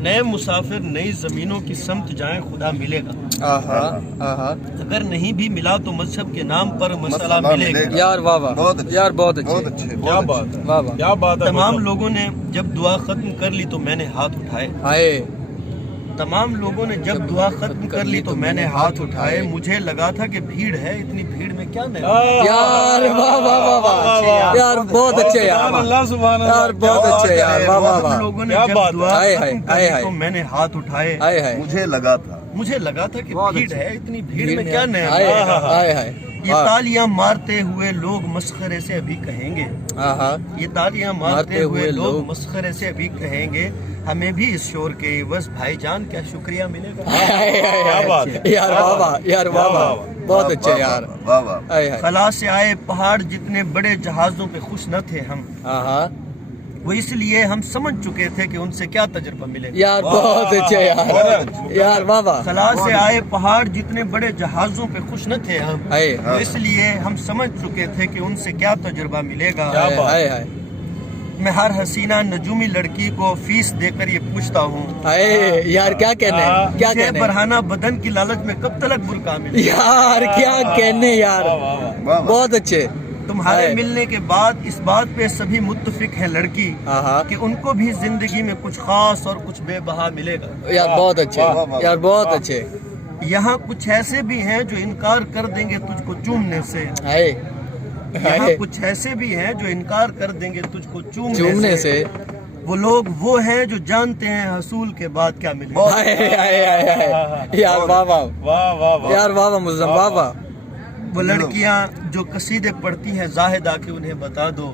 नए मुसाफिर नई जमीनों की समत जाएं खुदा मिलेगा। अगर नहीं भी मिला तो मजहब के नाम पर मसला मिलेगा। यार वाह वाह, यार बहुत अच्छे, क्या बात है, वाह वाह, क्या बात है। तमाम लोगों ने जब दुआ खत्म कर ली तो मैंने हाथ उठाए। आए तमाम लोगों ने जब दुआ खत्म कर ली तो मैंने हाथ उठाए। मुझे लगा था कि भीड़ है, इतनी भीड़ में क्या नहीं। यार वाह वाह वाह वाह, यार बहुत अच्छे यार, अल्लाह सुभान अल्लाह, यार बहुत अच्छे यार, वाह वाह वाह। लोगों ने क्या जब बात दुआ है। खत्म कर ली तो मैंने हाथ उठाए। आए हाय, मुझे लगा था कि भीड़ है, इतनी भीड़ में क्या नया। आए हाय, ये तालियां मारते हुए लोग मस्खरे से अभी कहेंगे। ये तालियां मारते हुए लोग मस्खरे से अभी कहेंगे। हमें भी इस शोर के एवज भाईजान क्या शुक्रिया मिलेगा। क्या बात है यार वाह वाह, यार वाह वाह, बहुत अच्छे यार। खला से आए पहाड़ जितने बड़े जहाजों पे खुश न थे हम, वो इसलिए हम समझ चुके थे कि उनसे क्या तजुर्बा मिलेगा। यार बहुत अच्छे यार, यार वाह वाह। खला से आए पहाड़ जितने बड़े जहाजों पे खुश न थे हम, वो इसलिए हम समझ चुके थे कि उनसे क्या तजुर्बा मिलेगा। मैं हर हसीना नजूमी लड़की को फीस देकर ये पूछता हूँ, यार क्या कहने, क्या कहने, बरहाना बदन की लालच में कब तलक बुरका मिले। यार क्या कहने यार, बहुत अच्छे। तुम्हारे मिलने के बाद इस बात पे सभी मुत्तफिक हैं लड़की कि उनको भी जिंदगी में कुछ खास और कुछ बेबहा मिलेगा। यार बहुत अच्छे, यार बहुत अच्छे। यहाँ कुछ ऐसे भी हैं जो इनकार कर देंगे तुझको चूमने से। यहाँ कुछ ऐसे भी हैं जो इनकार कर देंगे तुझको चूमने से। वो लोग वो हैं जो जानते हैं हसूल के बाद क्या मिलेगा। यार वाह वाह, वाह वाह, यार वाह वाह मुज़्ज़म, वाह वाह। वो लड़कियां जो कसीदे पढ़ती हैं जाहिद आके उन्हें बता दो।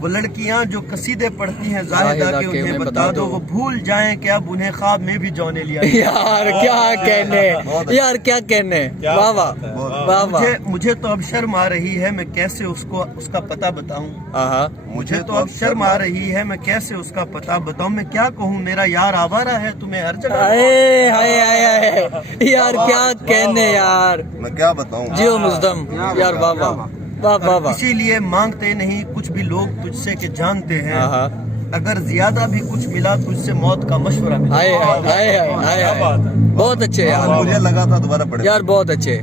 वो लड़कियां जो कसीदे पढ़ती हैं जाहिद आके उन्हें बता दो। वो भूल जाएं कि अब उन्हें ख्वाब में भी जौने लिया। यार क्या कहने, यार क्या कहने, वाह वाह वाह वाह। मुझे तो अब शर्म आ रही है, मैं कैसे उसका पता बताऊं। मुझे तो अब शर्म आ रही है, मैं कैसे उसका पता बताऊं। मैं क्या कहूं, मेरा यार आवारा है, तुम्हें हर जगह। यार क्या कहने यार, मैं क्या बताऊं। जियो मुज़्ज़म, यार वाह वाह वाह वाह वाह। इसीलिए मांगते नहीं कुछ भी लोग तुझसे के जानते हैं। अगर ज्यादा भी कुछ मिला तुझसे मौत का मशवरा मिला। बहुत अच्छे यार, मुझे लगा था दोबारा पढ़े। यार बहुत अच्छे।